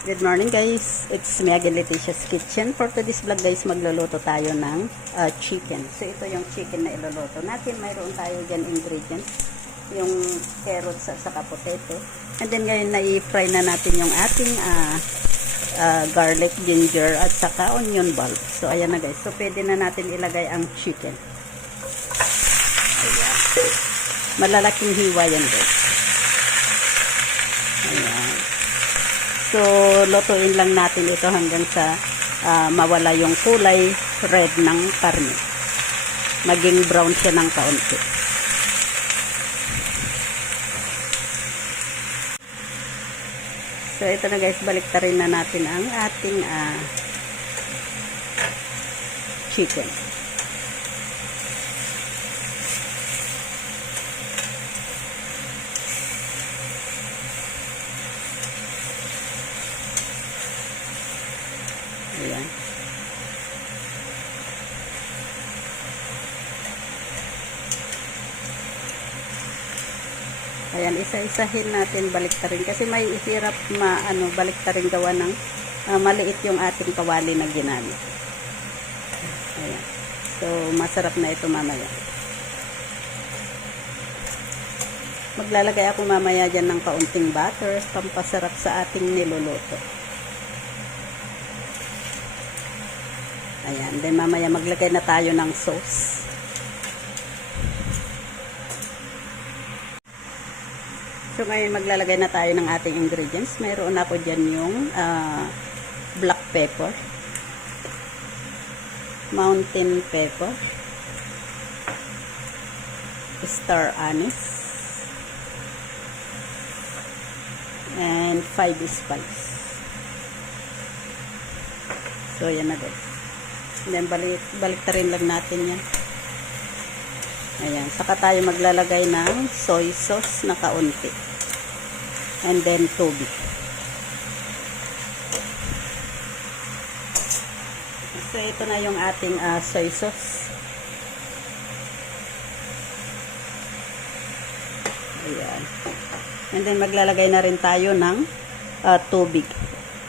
Good morning guys, it's me again, Leticia's Kitchen. For today's vlog guys, magluluto tayo ng chicken. So ito yung chicken na iluluto natin. Mayroon tayo dyan ingredients, yung carrots at saka potato. And then ngayon na-fry na natin yung ating garlic, ginger at saka onion bulb. So ayan na guys, so pwede na natin ilagay ang chicken. Ayan. Malalaking hiwa yan guys. Ayan. So, lutuin lang natin ito hanggang sa mawala yung kulay red ng karne. Maging brown siya ng kaunti. So, ito na guys, baliktarin na natin ang ating chicken. Ayan. Ayan, isa-isahin natin, baliktarin kasi may hirap baliktarin gawa ng maliit yung ating kawali na ginamit. Ayan. So, masarap na ito mamaya. Maglalagay ako mamaya dyan ng kaunting butter, pampasarap sa ating niluluto. Ayan, then mamaya maglagay na tayo ng sauce. So ngayon maglalagay na tayo ng ating ingredients. Mayroon ako dyan yung black pepper, mountain pepper, star anise, and 5 spice. So yan na guys. And then baliktarin lang natin yan. Ayan, saka tayo maglalagay ng soy sauce na kaunti. And then tubig. So ito na yung ating soy sauce. Ayan. And then maglalagay na rin tayo ng tubig.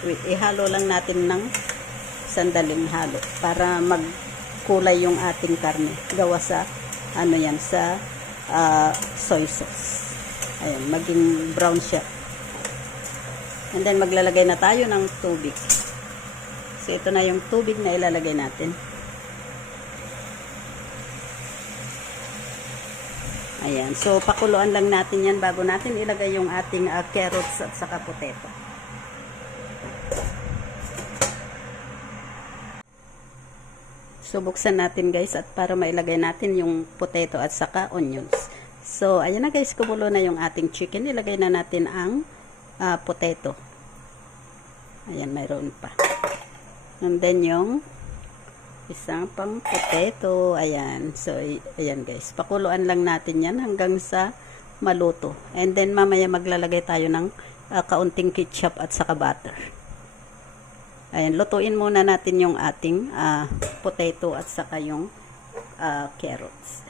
Wait, ihalo lang natin ng sandaling halo para magkulay yung ating karne gawa sa sa soy sauce. Ayan, maging brown siya. And then maglalagay na tayo ng tubig. So ito na yung tubig na ilalagay natin. Ayan, so pakuluan lang natin yan bago natin ilagay yung ating carrots at saka potato. So, buksan natin guys at para mailagay natin yung potato at saka onions. So, ayan na guys, kumulo na yung ating chicken. Ilagay na natin ang potato. Ayan, mayroon pa. And then yung isang pang potato. Ayan. So, ayan guys. Pakuluan lang natin yan hanggang sa maluto. And then, mamaya maglalagay tayo ng kaunting ketchup at saka butter. Ayan, lutuin muna natin yung ating potato at saka yung carrots.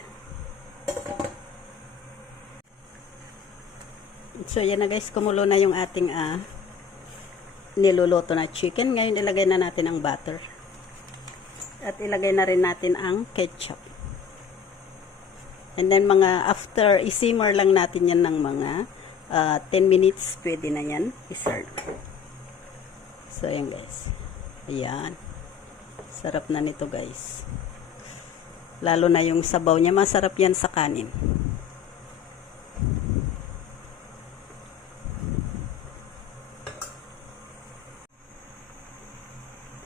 So, yan na guys, kumulo na yung ating niluluto na chicken. Ngayon, ilagay na natin ang butter. At ilagay na rin natin ang ketchup. And then, after, isimmer lang natin yan ng mga 10 minutes, pwede na yan i-serve. So, ayan guys. Ayan. Sarap na nito guys. Lalo na yung sabaw niya. Masarap yan sa kanin.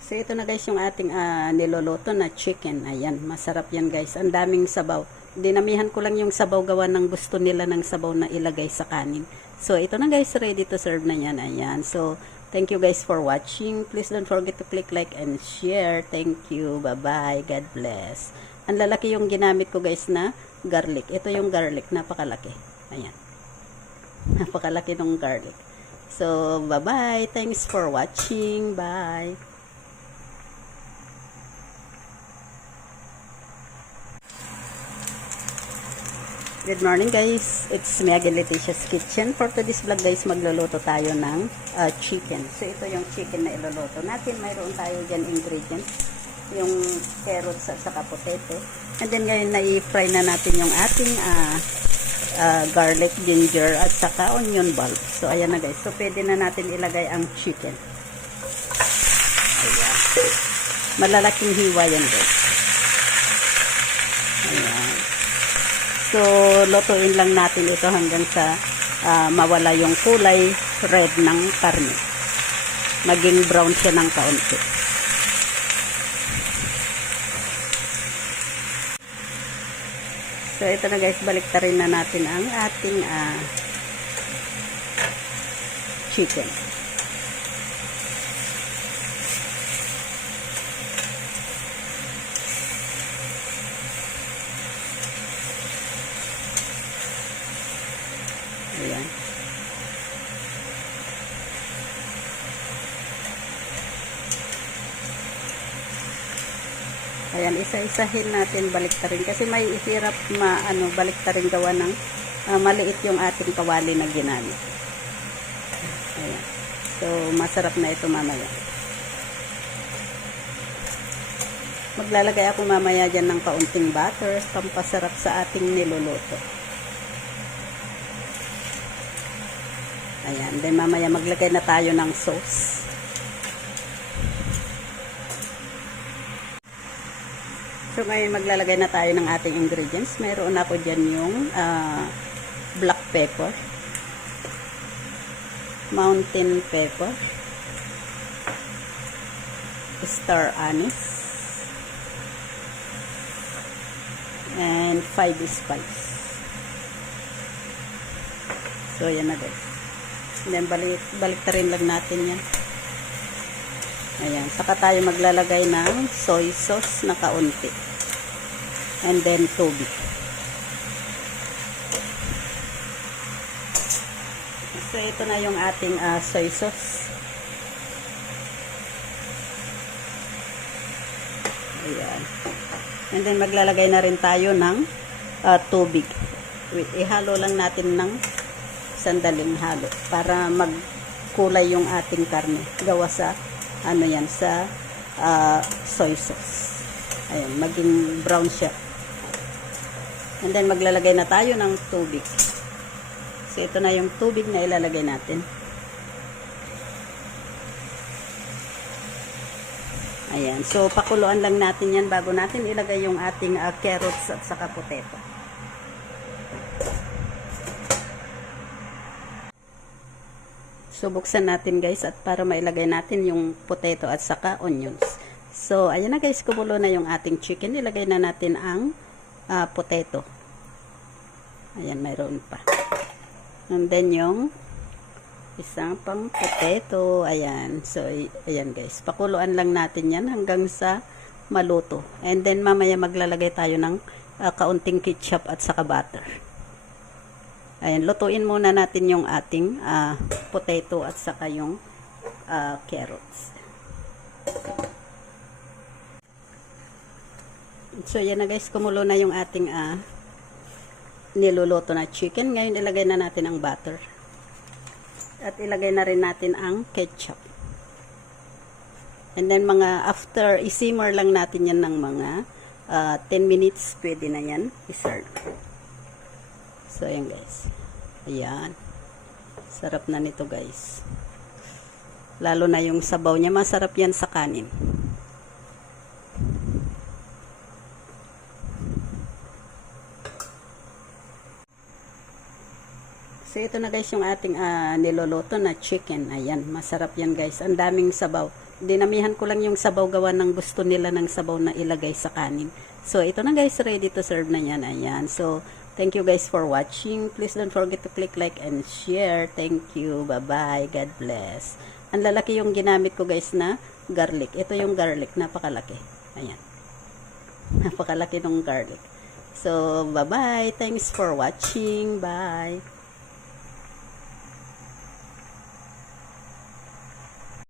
So, ito na guys yung ating niluluto na chicken. Ayan. Masarap yan guys. Ang daming sabaw. Dinamihan ko lang yung sabaw gawa ng gusto nila ng sabaw na ilagay sa kanin. So, ito na guys. Ready to serve na yan. Ayan. So, thank you guys for watching. Please don't forget to click like and share. Thank you. Bye-bye. God bless. Ang lalaki yung ginamit ko guys na garlic. Ito yung garlic. Napakalaki. Ayan. Napakalaki ng garlic. So, bye-bye. Thanks for watching. Bye. Good morning guys, it's me again, Leticia's Kitchen. For today's vlog guys, magluluto tayo ng chicken. So ito yung chicken na iluluto natin. Mayroon tayo dyan ingredients, yung carrots at saka potato. And then ngayon na-i-fry na natin yung ating garlic, ginger at saka onion bulb. So ayan na guys, so pwede na natin ilagay ang chicken. Ayan. Malalaking hiwa yan guys. Ayan. So, lutuin lang natin ito hanggang sa mawala yung kulay red ng karne. Maging brown siya ng kaunti. So, ito na guys, baliktarin na natin ang ating chicken. Ayan. Ayan, isa-isahin natin, baliktarin kasi may hirap baliktarin gawa ng maliit yung ating kawali na ginamit. Ayan. So, masarap na ito mamaya. Maglalagay ako mamaya dyan ng kaunting butter, pampasarap sa ating niluluto. Ayan, then mamaya maglagay na tayo ng sauce. So ngayon maglalagay na tayo ng ating ingredients. Mayroon ako dyan yung black pepper, mountain pepper, star anise, and 5 spice. So yan na guys. Then, baliktarin lang natin yan. Ayan. Saka tayo maglalagay ng soy sauce na kaunti. And then, tubig. So, ito na yung ating soy sauce. Ayan. And then, maglalagay na rin tayo ng tubig. Wait, ihalo lang natin ng sandaling halo para magkulay yung ating karne gawa sa sa soy sauce. Ayan, maging brown siya. And then maglalagay na tayo ng tubig. So ito na yung tubig na ilalagay natin. Ayan, so pakuluan lang natin yan bago natin ilagay yung ating carrots at saka potato. So, buksan natin guys at para mailagay natin yung potato at saka onions. So, ayan na guys, kumulo na yung ating chicken. Ilagay na natin ang potato. Ayan, mayroon pa. And then yung isang pang potato. Ayan. So, ayan guys. Pakuluan lang natin yan hanggang sa maluto. And then, mamaya maglalagay tayo ng kaunting ketchup at saka butter. Ayan, lutuin muna natin yung ating potato at saka yung carrots. So, yan na guys, kumulo na yung ating niluluto na chicken. Ngayon, ilagay na natin ang butter. At ilagay na rin natin ang ketchup. And then, after, isimmer lang natin yan ng mga 10 minutes, pwede na yan i-serve. So, ayan guys. Ayan. Sarap na nito guys. Lalo na yung sabaw niya. Masarap yan sa kanin. So, ito na guys yung ating niluluto na chicken. Ayan. Masarap yan guys. Ang daming sabaw. Dinamihan ko lang yung sabaw gawa ng gusto nila ng sabaw na ilagay sa kanin. So, ito na guys. Ready to serve na yan. Ayan. So, thank you guys for watching. Please don't forget to click like and share. Thank you. Bye-bye. God bless. Ang lalaki yung ginamit ko guys na garlic. Ito yung garlic. Napakalaki. Ayan. Napakalaki ng garlic. So, bye-bye. Thanks for watching. Bye.